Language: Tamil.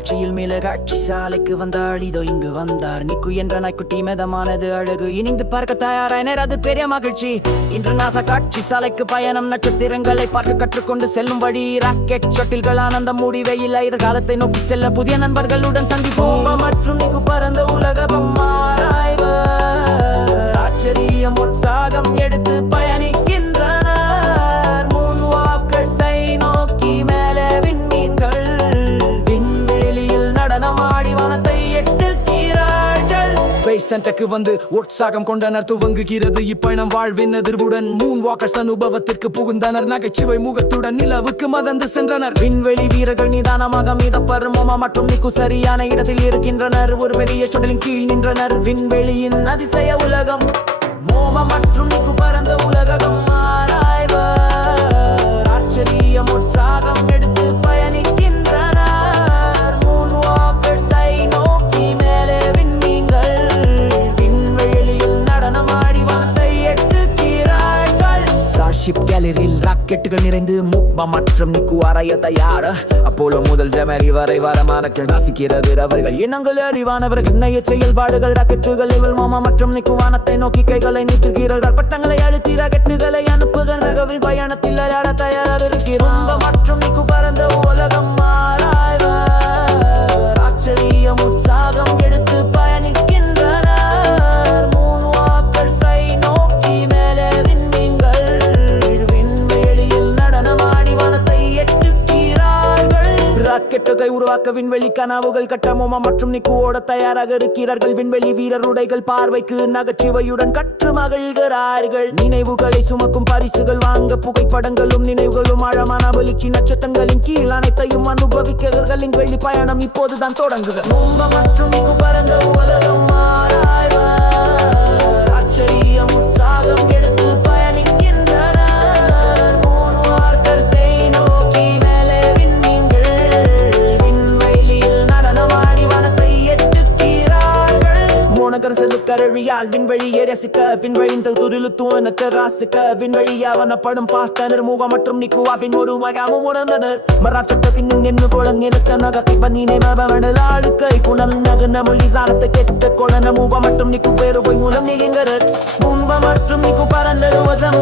மகிழ்ச்சியில் மேல காட்சி சாலைக்கு வந்தாள். இதோ இங்கு வந்தார். நிக்கு என்ற நாய்க்குட்டி மெதமானது அழகு. இனிந்து பார்க்க தயாராயினர் அது பெரிய மகிழ்ச்சி. இன்று நாசா காட்சி சாலைக்கு பயணம். நட்சத்திரங்களை பார்க்க கற்றுக்கொண்டு செல்லும் வழி. ராக்கெட் ஷட்டில்கள் ஆனந்தம் முடிவே இல்லை. எதிர்காலத்தை நோக்கி செல்ல புதிய நண்பர்களுடன் சந்திப்போம். மற்றும் நிக்கு பறந்த உலகம் மாறா சென்டக்கு வந்து உற்சாகம் கொண்டனர். துவங்குகிறது. இப்பயணம் வாழ்வின் எதிர்வுடன் மூன் வாக்கர்ஸ் அனுபவத்திற்கு புகுந்தனர். நகைச்சுவை முகத்துடன் நிலவுக்கு மதந்து சென்றனர். விண்வெளி வீரர்கள் நிதானமாக மீதப்பர் மோமா மற்றும் நிக்கு சரியான இடத்தில் இருக்கின்றனர். ஒரு பெரிய சுடலின் கீழ் நின்றனர். விண்வெளியின் அதிசய உலகம் மோமா மற்றும் நிக்கு பரந்த உலகம் ஸ்டார்ஷிப் கேலரியில் ராக்கெட்டுகள் நிறைந்து மூப்பா மற்றும் நிக்கு அறைய தயார. அப்போலோ முதல் ஜமரி வரை வரமான கிடாசிக்கிறது அவர்கள் இனங்கள் அறிவானவர்கள். இணைய செயல்பாடுகள் ராக்கெட்டுகள் இவள் மாமா மற்றும் நிக்கு வானத்தை நோக்கி கைகளை நீட்டுகிறார்கள். பட்டங்களை ராக்கெட்டுகளை உருவாக்க விண்வெளி கனவுகள் கட்டமோமா மற்றும் நிக்கு ஓட தயாராக இருக்கிறார்கள். விண்வெளி வீரர் உடைகள் பார்வைக்கு நகைச்சுவையுடன் கற்று மகிழ்கிறார்கள். நினைவுகளை சுமக்கும் பரிசுகள் வாங்க புகைப்படங்களும் நினைவுகளும் ஆழமான வெளிச்சி நட்சத்திரங்களின் கீழ் அனைத்தையும் அனுபவிக்கிறவர்களின் வெளி பயணம் இப்போதுதான் தொடங்குகிறது மற்றும் உலகம் ஆராய்வர் மோனகர் செல்லுக்கரழியால் விண்வெளி ஏரசிக்க விண்வெளியின் துருளுத்துவனுக்கு ராசிக்க விண்வெளியாவன படம் பார்த்தனர். மூவ மற்றும் நிக்குவாவின் ஒரு மகாமும் உணர்ந்தனர். மராச்சட்ட பின்னும் நின்று போல நிறுத்த நகை பன்னினை மபவனல் ஆளுக்கை குணம் நகுன மொழி சாரத்தை கெட்ட கொளன மூவ மற்றும் நிக்கு பேரு போய் மூலம் நீங்கிறது முன்ப மற்றும் நிக்கு பறந்தருவதம்